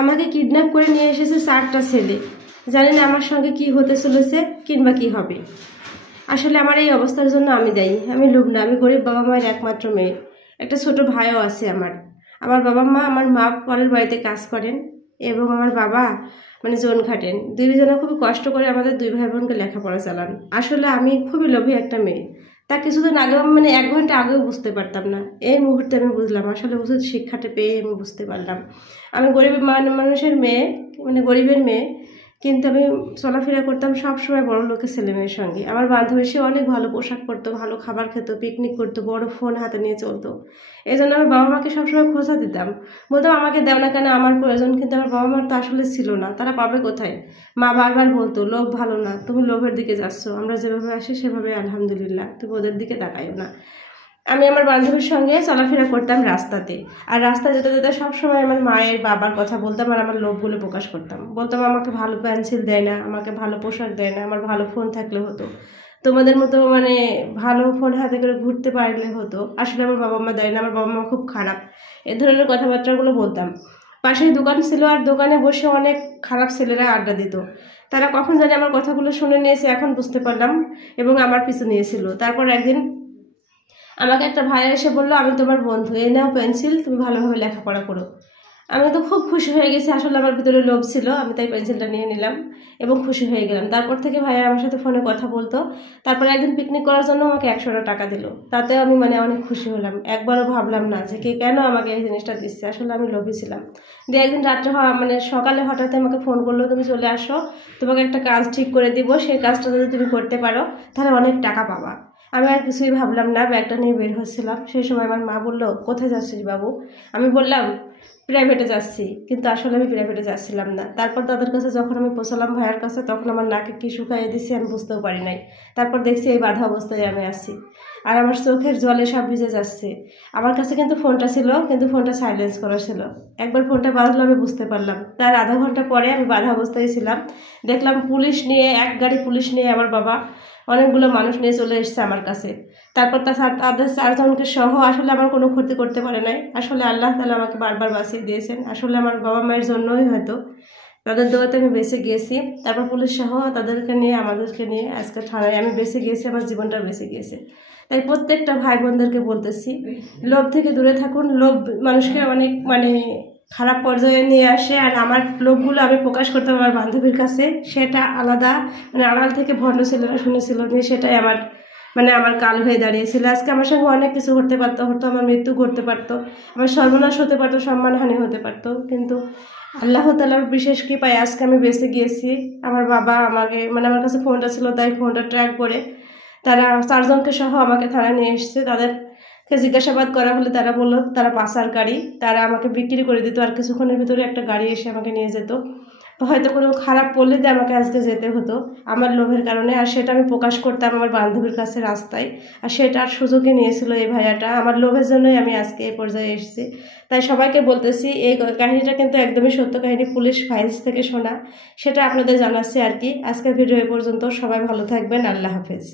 আমাকে কিডন্যাপ করে নিয়ে এসেছে 4টা ছেলে। জানি না আমার সঙ্গে কি হতে চলেছে কিংবা কি হবে। আসলে আমার এই অবস্থার জন্য আমি দায়ী। আমি লুবনা, আমি গরিব বাবা মায়ের একমাত্র মেয়ে। একটা ছোট ভাইও আছে আমার। আমার বাবা মা, আমার মা পরের বাড়িতে কাজ করেন এবং আমার বাবা মানে জোন খাটেন। দুইজনে খুবই কষ্ট করে আমাদের 2 ভাই বোনকে লেখাপড়া চালান। আসলে আমি খুবই লোভী একটা মেয়ে। তা কিছুদিন আগেও মানে 1 ঘন্টা আগেও বুঝতে পারতাম না। এই মুহূর্তে আমি বুঝলাম, আসলে উচিত শিক্ষাটা পেয়ে আমি বুঝতে পারলাম। আমি গরিব মানুষের মেয়ে, মানে গরিবের মেয়ে, কিন্তু আমি চলাফেরা করতাম সবসময় বড় লোকের ছেলে মেয়ের সঙ্গে। আমার বান্ধবী সে অনেক ভালো পোশাক পরতো, ভালো খাবার খেত, পিকনিক করতো, বড় ফোন হাতে নিয়ে চলতো। এই জন্য আমি বাবা মাকে সবসময় খোঁজা দিতাম, বলতাম আমাকে দেও না কেন, আমার প্রয়োজন। কিন্তু আমার বাবা মার তো আসলে ছিল না, তারা পাবে কোথায়? মা বারবার বলতো লোভ ভালো না, তুমি লোভের দিকে যাচ্ছ, আমরা যেভাবে আসি সেভাবে আলহামদুলিল্লাহ, তুমি ওদের দিকে তাকাইও না। আমি আমার বান্ধবীর সঙ্গে চলাফেরা করতাম রাস্তাতে, আর রাস্তা যেতে যেতে সবসময় আমার মায়ের বাবার কথা বলতাম আর আমার লোভগুলো প্রকাশ করতাম। বলতাম আমাকে ভালো পেন্সিল দেয় না, আমাকে ভালো পোশাক দেয় না, আমার ভালো ফোন থাকলে হতো, তোমাদের মতো মানে ভালো ফোন হাতে করে ঘুরতে পারলে হতো। আসলে আমার বাবা মা দেয় না, আমার বাবা মা খুব খারাপ, এ ধরনের কথাবার্তাগুলো বলতাম। পাশেই দোকান ছিল, আর দোকানে বসে অনেক খারাপ ছেলেরা আড্ডা দিত। তারা কখন জানি আমার কথাগুলো শুনে নিয়েছে এখন বুঝতে পারলাম, এবং আমার পিছু নিয়েছিল। তারপর একদিন আমাকে একটা ভাইয়া এসে বললো, আমি তোমার বন্ধু, এই নাও পেন্সিল, তুমি ভালোভাবে লেখাপড়া করো। আমি তো খুব খুশি হয়ে গেছি, আসলে আমার ভিতরে লোভ ছিল, আমি তাই পেন্সিলটা নিয়ে নিলাম এবং খুশি হয়ে গেলাম। তারপর থেকে ভাইয়া আমার সাথে ফোনে কথা বলতো। তারপর একদিন পিকনিক করার জন্য আমাকে 100টা টাকা দিল। তাতেও আমি মানে অনেক খুশি হলাম। একবারও ভাবলাম না যে কে কেন আমাকে এই জিনিসটা দিচ্ছে, আসলে আমি লোভী ছিলাম। দিয়ে একদিন রাত্রে মানে সকালে হঠাৎ আমাকে ফোন করলো, তুমি চলে আসো, তোমাকে একটা কাজ ঠিক করে দিব, সেই কাজটা যদি তুমি করতে পারো তাহলে অনেক টাকা পাবা। আমি আর কিছুই ভাবলাম না, ব্যাগটা নিয়ে বের হচ্ছিলাম। সেই সময় আমার মা বললো, কোথায় যাচ্ছিস বাবু? আমি বললাম প্রাইভেটে যাচ্ছি, কিন্তু আসলে আমি প্রাইভেটে যাচ্ছিলাম না। তারপর তাদের কাছে যখন আমি পৌঁছালাম ভাইয়ার কাছে, তখন আমার নাকে কি শুকাইয়ে দিচ্ছি আমি বুঝতেও পারি নাই। তারপর দেখছি এই বাধা অবস্থায় আমি আছি, আর আমার চোখের জলে সব ভিজে যাচ্ছে। আমার কাছে কিন্তু ফোনটা ছিল, কিন্তু ফোনটা সাইলেন্স করা ছিল। একবার ফোনটা বাজলো, আমি বুঝতে পারলাম। তার আধা ঘন্টা পরে আমি বাধা অবস্থায় ছিলাম, দেখলাম পুলিশ নিয়ে, 1 গাড়ি পুলিশ নিয়ে আমার বাবা অনেকগুলো মানুষ নিয়ে চলে এসছে আমার কাছে। তারপর তাদের 4 জনকে সহ আসলে আমার কোনো ক্ষতি করতে পারে নাই। আসলে আল্লাহ তাআলা আমাকে বারবার বাঁচিয়ে দিয়েছেন। আসলে আমার বাবা মায়ের জন্যই হয়তো, তাদের দোয়াতে আমি বেঁচে গিয়েছি। তারপর পুলিশ সহ তাদেরকে নিয়ে, আমাদেরকে নিয়ে আজকে থানায় আমি বেঁচে গিয়েছি, আমার জীবনটা বেঁচে গিয়েছে। তাই প্রত্যেকটা ভাই বোনদেরকে বলতেছি, লোভ থেকে দূরে থাকুন। লোভ মানুষকে অনেক মানে খারাপ পর্যায়ে নিয়ে আসে। আর আমার লোভগুলো আমি প্রকাশ করতাম আমার বান্ধবীর কাছে, সেটা আলাদা, মানে আড়াল থেকে ভণ্ড ছেলেরা শুনেছিল যে, সেটাই আমার মানে আমার কাল হয়ে দাঁড়িয়েছিল। আজকে আমার সঙ্গে অনেক কিছু ঘটতে পারতো, হয়তো আমার মৃত্যু ঘটতে পারতো, আমার সর্বনাশ হতে পারতো, সম্মানহানি হতে পারতো, কিন্তু আল্লাহ তাআলার বিশেষ কৃপায় আজকে আমি বেঁচে গিয়েছি। আমার বাবা আমাকে মানে আমার কাছে ফোনটা ছিল, তাই ফোনটা ট্র্যাক করে তারা 4 জনকে সহ আমাকে থানায় নিয়ে এসছে। তাদেরকে জিজ্ঞাসাবাদ করা হলে তারা বললো তারা পাচারকারী, তারা আমাকে বিক্রি করে দিত, আর কিছুক্ষণের ভিতরে একটা গাড়ি এসে আমাকে নিয়ে যেত। হয়তো কোনো খারাপ পড়লে যে আমাকে আজকে যেতে হতো আমার লোভের কারণে, আর সেটা আমি প্রকাশ করতাম আমার বান্ধবীর কাছে রাস্তায়, আর সেটার সুযোগে নিয়েছিল এই ভাইয়াটা। আমার লোভের জন্যই আমি আজকে এই পর্যায়ে এসেছি। তাই সবাইকে বলতেছি, এই কাহিনীটা কিন্তু একদমই সত্য কাহিনী, পুলিশ ফাইলস থেকে শোনা, সেটা আপনাদের জানাচ্ছি আর কি। আজকের ভিডিও এ পর্যন্ত, সবাই ভালো থাকবেন, আল্লাহ হাফেজ।